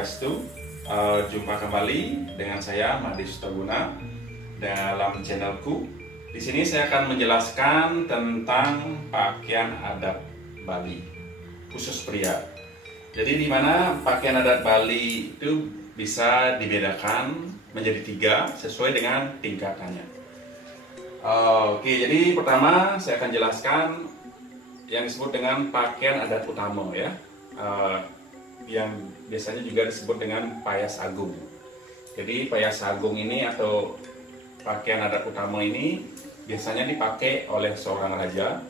Swastiastu. Jumpa kembali dengan saya Madi Sutaguna dalam channelku. Di sini saya akan menjelaskan tentang pakaian adat Bali khusus pria. Jadi di mana pakaian adat Bali itu bisa dibedakan menjadi 3 sesuai dengan tingkatannya. Oke, jadi pertama saya akan jelaskan yang disebut dengan pakaian adat utama ya. Yang biasanya juga disebut dengan payas agung. Jadi payas agung ini atau pakaian adat utama ini biasanya dipakai oleh seorang raja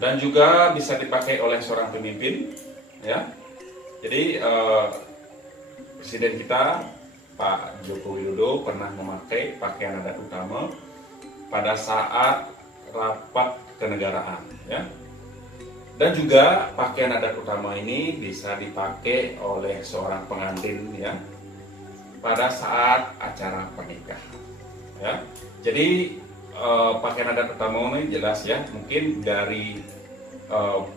dan juga bisa dipakai oleh seorang pemimpin ya. Jadi presiden kita Pak Joko Widodo pernah memakai pakaian adat utama pada saat rapat kenegaraan ya. Dan juga pakaian adat utama ini bisa dipakai oleh seorang pengantin ya pada saat acara pernikahan ya. Jadi pakaian adat utama ini jelas ya, mungkin dari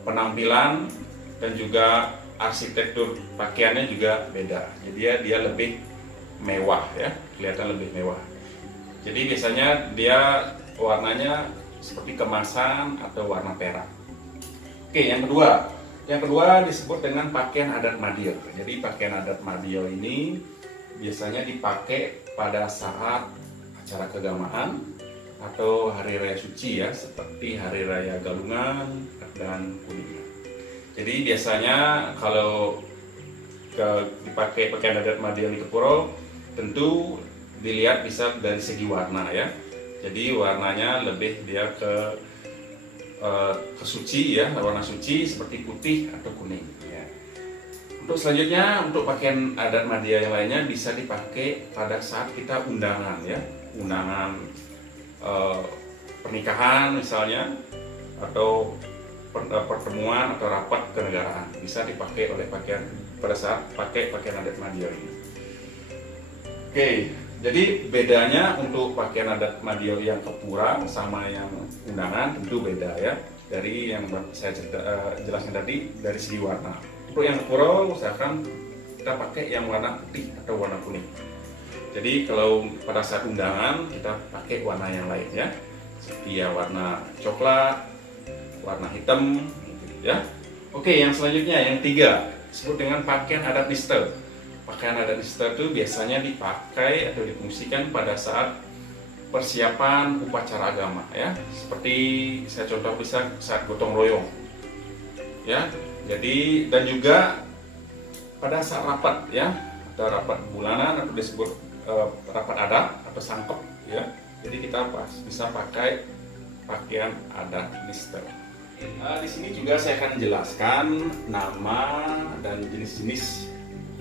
penampilan dan juga arsitektur pakaiannya juga beda. Jadi dia lebih mewah ya, kelihatan lebih mewah. Jadi biasanya dia warnanya seperti kemasan atau warna perak. Oke, yang kedua disebut dengan pakaian adat Madio. Jadi pakaian adat Madio ini biasanya dipakai pada saat acara keagamaan atau hari raya suci ya, seperti hari raya Galungan dan Kuningan. Jadi biasanya kalau dipakai pakaian adat Madio di Kepuro, tentu dilihat bisa dari segi warna ya. Jadi warnanya lebih dia ke suci ya, warna suci seperti putih atau kuning ya. Untuk selanjutnya, untuk pakaian adat Madya yang lainnya bisa dipakai pada saat kita undangan ya, undangan pernikahan misalnya, atau pertemuan atau rapat kenegaraan, bisa dipakai oleh pada saat pakai pakaian adat Madya ini. Oke, jadi bedanya untuk pakaian adat Madio yang Kepura sama yang undangan tentu beda ya. Dari yang saya jelaskan tadi dari segi warna. Untuk yang Kepura usahakan kita pakai yang warna putih atau warna kuning. Jadi kalau pada saat undangan kita pakai warna yang lain ya. Seperti ya warna coklat, warna hitam gitu ya. Oke, yang selanjutnya yang 3 disebut dengan pakaian adat Mister. Pakaian adat Mister itu biasanya dipakai atau difungsikan pada saat persiapan upacara agama ya. Seperti saya contoh bisa saat gotong royong ya. Jadi dan juga pada saat rapat ya, atau rapat bulanan atau disebut rapat adat atau sangkep ya. Jadi kita bisa pakai pakaian adat Mister. Di sini juga saya akan menjelaskan nama dan jenis-jenis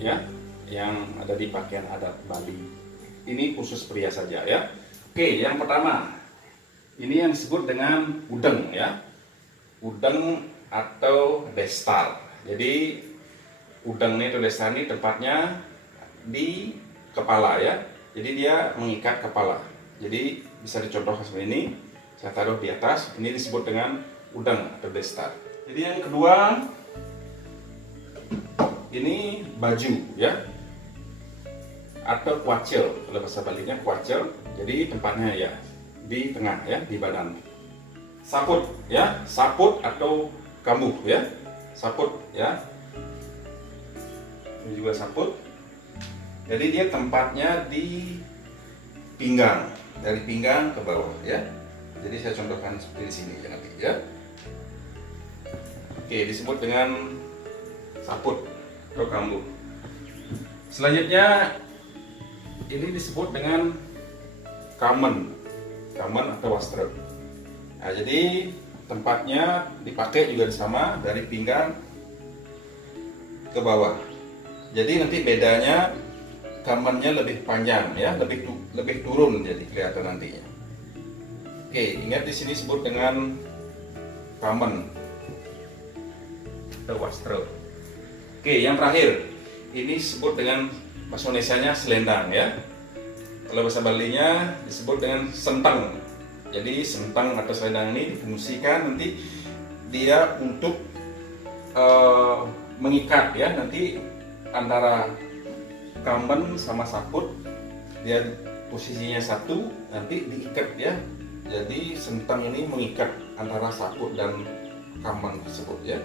ya yang ada di pakaian adat Bali. Ini khusus pria saja ya. Oke, yang pertama ini yang disebut dengan udeng ya, udeng atau destar. Jadi udeng atau destar ini tempatnya di kepala ya. Jadi dia mengikat kepala. Jadi bisa dicontohkan seperti ini. Saya taruh di atas. Ini disebut dengan udeng atau destar. Jadi yang kedua ini baju ya, atau kuacil, kalau bahasa Balinya kuacil. Jadi tempatnya ya di tengah ya, di badan. Saput ya, saput atau kambuh ya, saput ya. Ini juga saput. Jadi dia tempatnya di pinggang, dari pinggang ke bawah ya. Jadi saya contohkan seperti di sini ya nanti ya. Oke, disebut dengan saput atau kambuh. Selanjutnya ini disebut dengan kamen atau wastra. Nah, jadi tempatnya dipakai juga sama dari pinggang ke bawah. Jadi nanti bedanya kamennya lebih panjang ya, lebih turun jadi kelihatan nantinya. Oke, ingat di sini disebut dengan kamen atau wastra. Oke, yang terakhir ini disebut dengan bahasa Indonesianya selendang ya. Kalau bahasa Balinya disebut dengan sentang. Jadi sentang atau selendang ini difungsikan nanti dia untuk mengikat ya, nanti antara kamen sama saput, dia posisinya satu, nanti diikat ya. Jadi sentang ini mengikat antara saput dan kamen tersebut ya.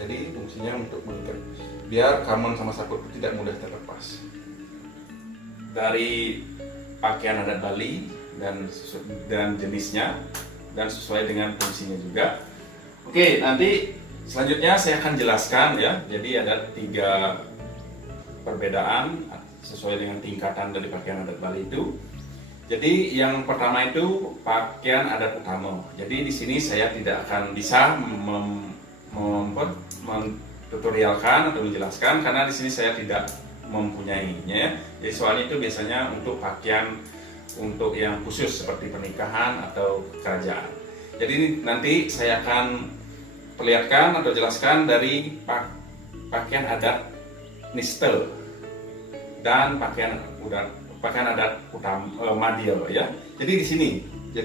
Jadi fungsinya untuk mengikat biar kamen sama saput tidak mudah terlepas. Dari pakaian adat Bali dan jenisnya dan sesuai dengan fungsinya juga. Oke, nanti selanjutnya saya akan jelaskan ya. Jadi ada 3 perbedaan sesuai dengan tingkatan dari pakaian adat Bali itu. Jadi yang pertama itu pakaian adat utama. Jadi di sini saya tidak akan bisa tutorialkan atau menjelaskan karena di sini saya tidak mempunyainya ya. Jadi soalnya itu biasanya untuk pakaian untuk yang khusus seperti pernikahan atau kerajaan. Jadi nanti saya akan perlihatkan atau jelaskan dari pakaian adat Nistel dan pakaian adat Madiel ya. Jadi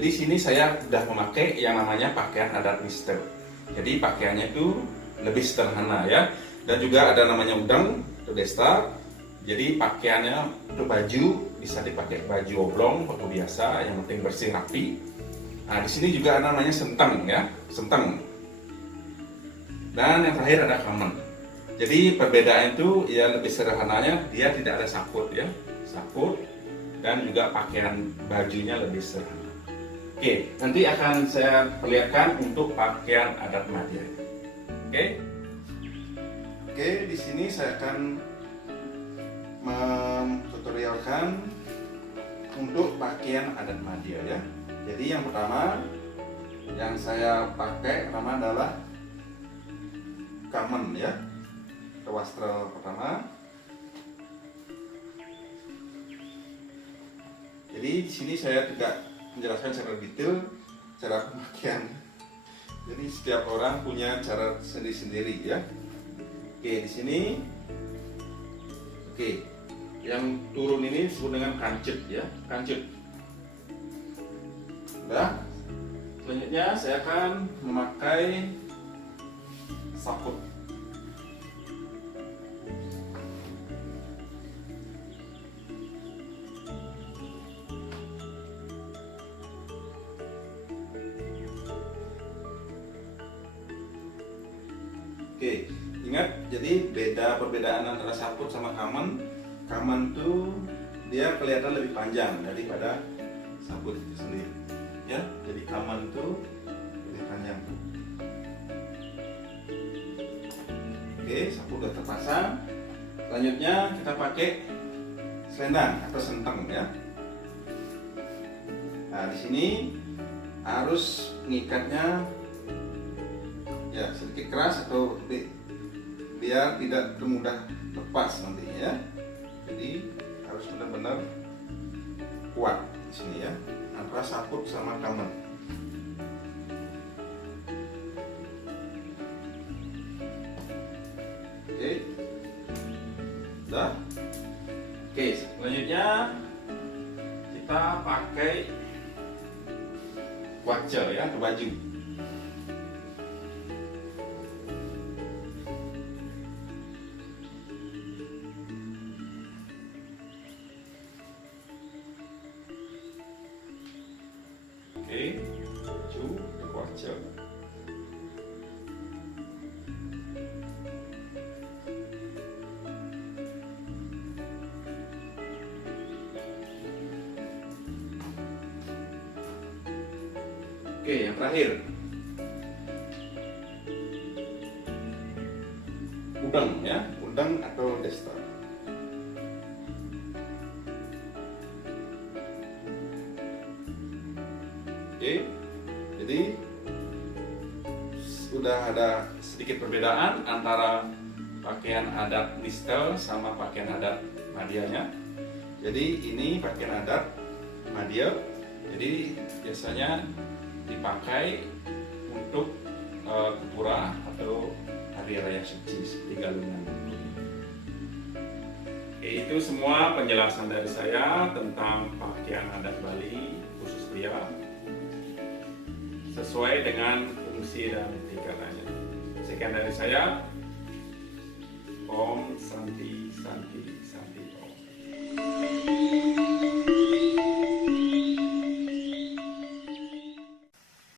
di sini saya sudah memakai yang namanya pakaian adat Nistel. Jadi pakaiannya itu lebih sederhana ya. Dan juga ada namanya udang atau destar. Jadi pakaiannya untuk baju bisa dipakai baju oblong, baju biasa, yang penting bersih rapi. Nah di sini juga ada namanya sentang ya, sentang. Dan yang terakhir ada kamen. Jadi perbedaan itu ya lebih sederhananya dia tidak ada saput ya, saput dan juga pakaian bajunya lebih sederhana. Oke, nanti akan saya perlihatkan untuk pakaian adat Madiel. Oke, di sini saya akan tutorialkan untuk pakaian adat Madiel ya. Jadi yang pertama yang saya pakai pertama adalah kamen ya, wastra pertama. Jadi di sini saya tidak menjelaskan secara detail cara pemakaian. Jadi setiap orang punya cara sendiri-sendiri ya. Oke, di sini. Oke. Yang turun ini disebut dengan kancut ya, kancut. Nah, selanjutnya saya akan memakai saput. Oke, ingat jadi perbedaan antara saput sama kamen. Kamen tuh dia kelihatan lebih panjang daripada saput itu sendiri. Ya, jadi kamen tuh lebih panjang. Oke, saput udah terpasang. Selanjutnya kita pakai selendang atau sentang ya. Nah, di sini harus ngikatnya ya sedikit keras atau biar tidak mudah lepas nantinya ya. Jadi harus benar-benar kuat di sini ya antara saput sama kamen. Oke, udah. Oke, selanjutnya kita pakai waja ya atau baju. Oke, baju waja. Oke, yang terakhir udang ya, udang atau destar. Oke, jadi sudah ada sedikit perbedaan antara pakaian adat Nistel sama pakaian adat Madielnya. Jadi ini pakaian adat Madiel. Jadi biasanya dipakai untuk kepura atau hari raya suci seperti Galungan. Oke, itu semua penjelasan dari saya tentang pakaian adat Bali khusus pria sesuai dengan fungsi dan tingkatannya. Sekian dari saya. Om Santi Santi Santi Om.